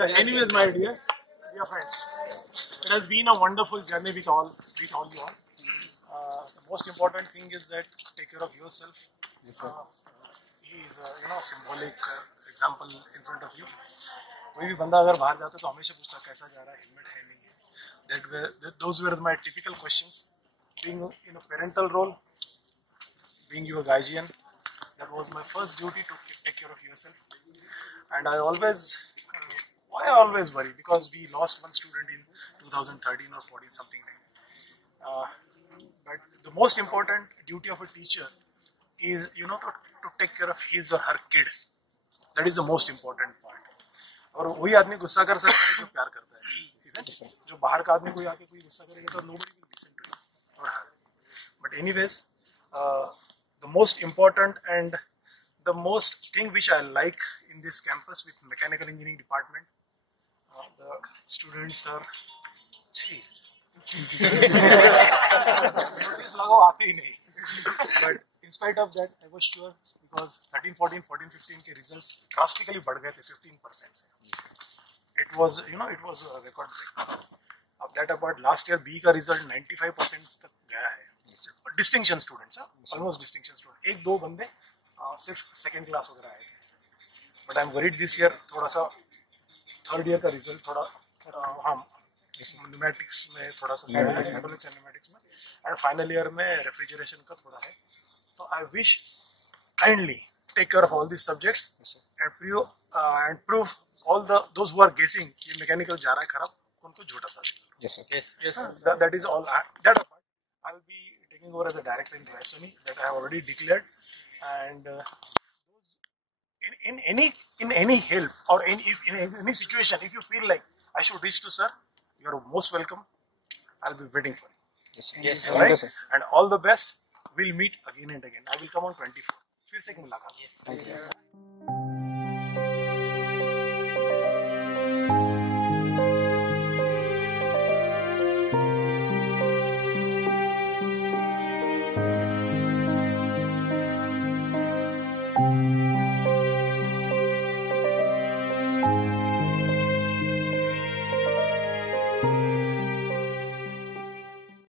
Anyways, my dear friends, it has been a wonderful journey with all you all. The most important thing is that take care of yourself. Yes, sir. He is a symbolic example in front of you. कोई भी बंदा अगर बाहर जाता है तो हमेशा पूछता कैसा जा रहा है, हेलमेट है नहीं है. Those were my typical questions. Being in a parental role, being your guardian, that was my first duty to take care of yourself. And I always worry because we lost one student in 2013 or 14 something like that. But the most important duty of a teacher is to take care of his or her kid. That is the most important part. और वही आदमी गुस्सा कर सकता है जो प्यार करता है, isn't it? जो बाहर का आदमी कोई आके कोई गुस्सा करेगा तो nobody will listen to him or her. But anyways, the most important and the most thing which I like in this campus with mechanical engineering department, the students are notice लगाओ आते ही नहीं. But in spite of that, I was sure because 13, 14, 14, 15 के results drastically बढ़ गए थे 15% से. It was a record break. अब that about last year B का result 95% तक गया है. Distinction students, almost distinction students. एक दो बंदे सिर्फ second class वगैरह आए थे. But I'm worried this year थोड़ा सा third year का result थोड़ा न्यूमेटिक्स में थोड़ा सा हाइड्रोलिक्स एंड न्यूमेटिक्स में एंड फाइनल ईयर में रेफ्रिजरेशन का थोड़ा है. तो I wish kindly take care of all this subjects and prove all those who are guessing ये मैकेनिकल जा रहा है खराब उनको झूठा साबित करो. Yes. That is all. That apart, I'll be taking over as a director in Raisoni that I have already declared, and in any help or in any situation, if you feel like I should reach to sir, you are most welcome. I'll be waiting for you. Yes. Right? And all the best. We'll meet again and again. I will come on 24. फिर से एक मुलाकात. Thank you.